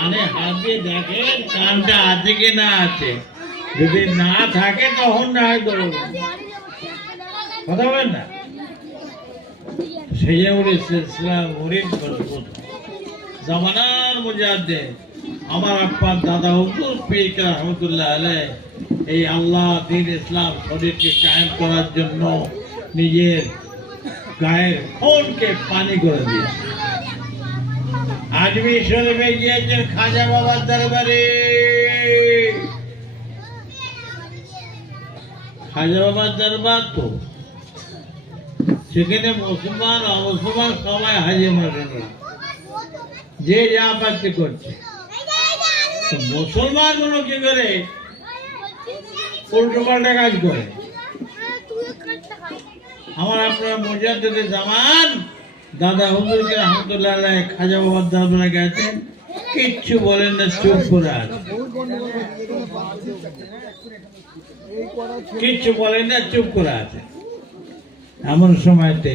কানে হাত দিয়ে দেখেন কানটা আছে কি না আছে। যদি না থাকে তখন না হয় দৌড়বেন, কথা বলেন না। সেই ইসলাম মুরিদ মজবুত জামানার মুজাদ্দিদ আমার আব্বার দাদা হুজুর পীর রহমাতুল্লাহ আলাইহি এই আল্লাহ দ্বীন ইসলাম শরীরকে কায়েম করার জন্য নিজের গায়ের খুনকে পানি করে দিয়েছে। আজমির শরীফে গিয়েছেন খাজা বাবার দরবারে। খাজা বাবার দরবার তো সেখানে মুসলমান অমুসলমান সবাই হাজির মাসাল্লাহ, যে যা পাচ্ছে করছে। মুসলমান গুলো কি করে উল্টো পাল্টা কাজ করে। আমার আপনার মুজাদ্দিদে জামান দাদা হুজুরকে রহমতুল্লাহ আলাইহি খাজা বাবার দরবারে গেছেন, কিচ্ছু বলেন না, চুপ করে আছে। কিচ্ছু বলেন না, চুপ করে আছে। এমন সময়তে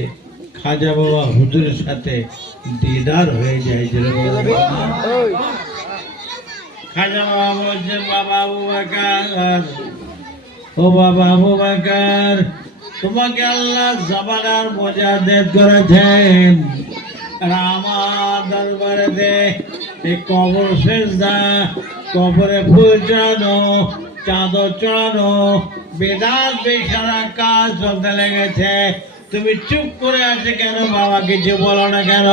খাজা বাবা হুজুরের সাথে দিদার হয়ে যায়। খাজা বাবা বলছেন, বাবা আবু বকর, ও বাবা আবু বকর, তোমাকে আল্লাহ জামানার মুজাদ্দিদ করেছেন, আর আমার দরবারে এই কবর সেজদা, কবরে ফুল চড়ানো, চাদর চড়ানো, বেদাত বেশারা কাজ চলতে লেগেছে। তুমি চুপ করে আছে কেন বাবা, কিছু বলো না কেন?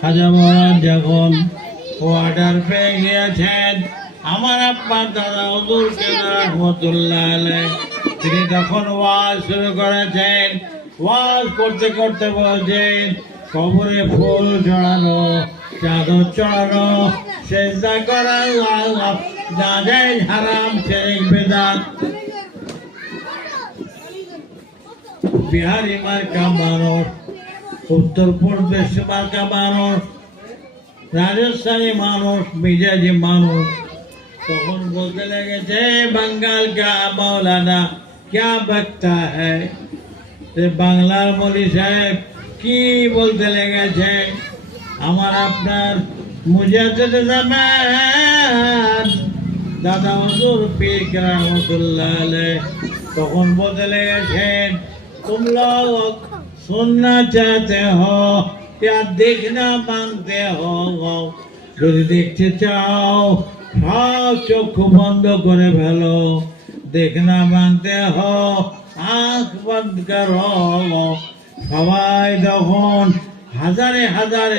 খাজা মহারাজ যখন অর্ডার পেয়ে গিয়েছেন আমার আব্বার দাদা হুজুর রহমতুল্লাহ আলাইহি, তিনি তখন ওয়াজ শুরু করেছেন। ওয়াজ করতে করতে বলছেন, কবরে ফুল চড়ানো, চাদর চড়ানো, সেজদা করা জায়েজ হারাম, শিরক বিদআত। বিহারি মার্কা মানুষ, উত্তরপ্রদেশ মার্কা মানুষ, রাজস্থানী মানুষ, মিজাজি মানুষ তখন বলতে লেগেছে, বাঙ্গাল কা মৌলানা ক্যা বকতা হ্যায়। বাংলার মৌলী সাহেব কি বলতে লেগেছে? আমার আপনার মুজাদ্দিদে জামান দাদা হুজুর পীর রহমাতুল্লাহ আলাইহি তখন বলতে লেগেছেন, तुम लोग सुनना चाहते हो या देखना मांगते हो? যদি দেখতে চাও সব চক্ষু বন্ধ করে ফেলো, দেখনা মানতে হো আঁখ বন্ধ করো। সবাই তখন হাজারে হাজারে